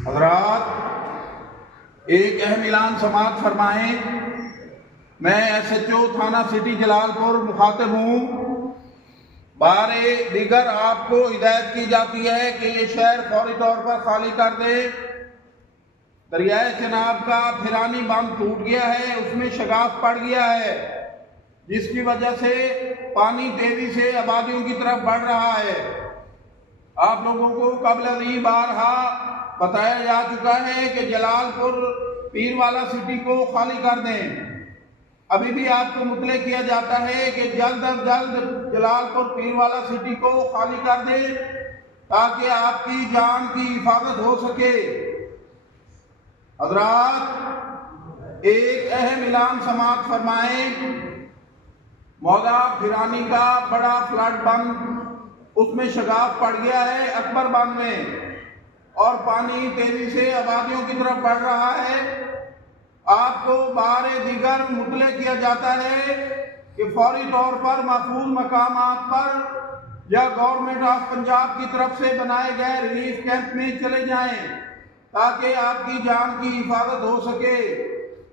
हज़रात, एक अहम ऐलान समाअत फरमाएं। मैं SHO थाना सिटी जलालपुर मुखातिब हूँ। बारे दीगर आपको हिदायत की जाती है कि ये शहर फौरी तौर पर खाली कर दे। दरियाए चिनाब का फिरानी बांध टूट गया है, उसमें शगाफ पड़ गया है, जिसकी वजह से पानी तेजी से आबादियों की तरफ बढ़ रहा है। आप लोगों को कबल बारहा बताया जा चुका है कि जलालपुर पीरवाला सिटी को खाली कर दें। अभी भी आपको मुतले किया जाता है कि जल्द अज जल्द जलालपुर पीरवाला सिटी को खाली कर दें ताकि आपकी जान की हिफाजत हो सके। हज़रात, एक अहम ऐलान समाअत फरमाएं। मौदा फिरानी का बड़ा फ्लड बंद, उसमें शगाफ पड़ गया है अकबर बांध में, और पानी तेजी से आबादियों की तरफ बढ़ रहा है। आपको बारे दीगर मुतले किया जाता है कि फौरी तौर पर महफूज मकामात पर या गवर्नमेंट ऑफ पंजाब की तरफ से बनाए गए रिलीफ कैंप में चले जाएं ताकि आपकी जान की हिफाजत हो सके।